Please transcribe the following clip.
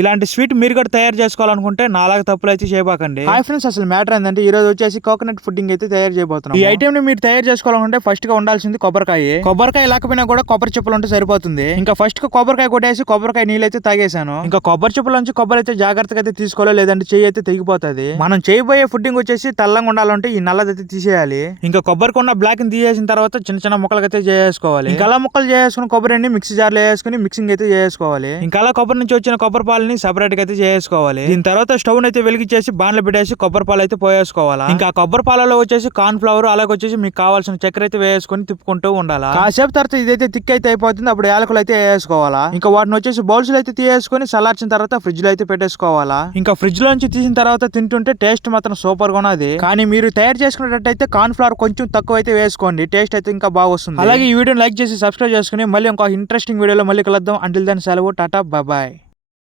ఇలాంటి స్వీట్ మీరు కూడా తయారు చేసుకోవాలనుకుంటే నాలాగా తప్పులు అయితే చేయబాకండి. హాయ్ ఫ్రెండ్స్ అసలు మ్యాటర్ ఏంటంటే ఈ రోజు వచ్చేసి కోకోనట్ ఫుడ్డింగ్ అయితే తయారు చేయబోతున్నాం ఈ ఐటమ్ని మీరు తయారు చేసుకోవాలనుకుంటే ఫస్ట్గా ఉండాల్సింది కొబ్బరికాయ. కొబ్బరికాయ లేకపోయినా కూడా కొబ్బరి చెప్పులు ఉంటే సరిపోతుంది. ఇంకా ఫస్ట్గా కొబ్బరికాయ కొట్టేసి కొబ్బరికాయ నీళ్ళు అయితే తాగేశాను. ఇంకా కొబ్బరి చెప్పుల నుంచి కొబ్బరి అయితే జాగ్రత్తగా అయితే తీసుకోవాలి లేదంటే చెయ్యి అయితే తెగిపోతుంది. మనం చేయబోయే ఫుడ్డింగ్ వచ్చేసి తెల్లంగా ఉండాలంటే ఈ నల్లది అయితే తీసేయాలి. ఇంకా కొబ్బరికి ఉన్న బ్లాక్ని తీసేసిన తర్వాత చిన్న చిన్న ముక్కలు అయితే చేసుకోవాలి ఇంకా అలా ముక్కలు చేసుకుని కొబ్బరిని మిక్సీ జార్లో వేసుకుని మిక్సింగ్ అయితే చేసుకోవాలి ఇంకా అలా కొబ్బరి నుంచి వచ్చిన కొబ్బరి పాలని సెపరేట్గా అయితే చేసుకోవాలి దీని తర్వాత స్టవ్ అయితే వెలిగించేసి బాణలు పెట్టేసి కొబ్బరి పాలు అయితే పోయేసుకోవాలా? ఇంకా కొబ్బరి పాలలో వచ్చేసి కార్న్ ఫ్లవర్ అలాగే వచ్చేసి మీకు కావాల్సిన చక్కెర అయితే వేసుకొని తిప్పుకుంటూ ఉండాలా? కాసేపు తర్వాత ఇదైతే థిక్ అయితే అయిపోతుంది. అప్పుడు యాలకులు అయితే వేసుకోవాలా? ఇంకా వాటిని వచ్చేసి బౌల్స్ అయితే తీసేసుకొని చల్లార్చిన తర్వాత ఫ్రిడ్జ్లో అయితే పెట్టేసుకోవాలా? ఇంకా ఫ్రిడ్జ్లో నుంచి తీసిన తర్వాత తింటుంటే టేస్ట్ మాత్రం సూపర్గా ఉన్నది. కానీ మీరు తయారు చేసుకునేటట్టయితే కార్న్ ఫ్లవర్ కొంచెం తక్కువ అయితే వేసుకోండి. టేస్ట్ అయితే ఇంకా బాగా వస్తుంది. అలాగే ఈ వీడియోని లైక్ చేసి సబ్స్క్రైబ్ చేసుకుని మళ్ళీ ఇంకో ఇంట్రెస్టింగ్ వీడియోలో మళ్ళీ కలుద్దాం. అంటిల్ దాని సెలవు టాటా బాయ్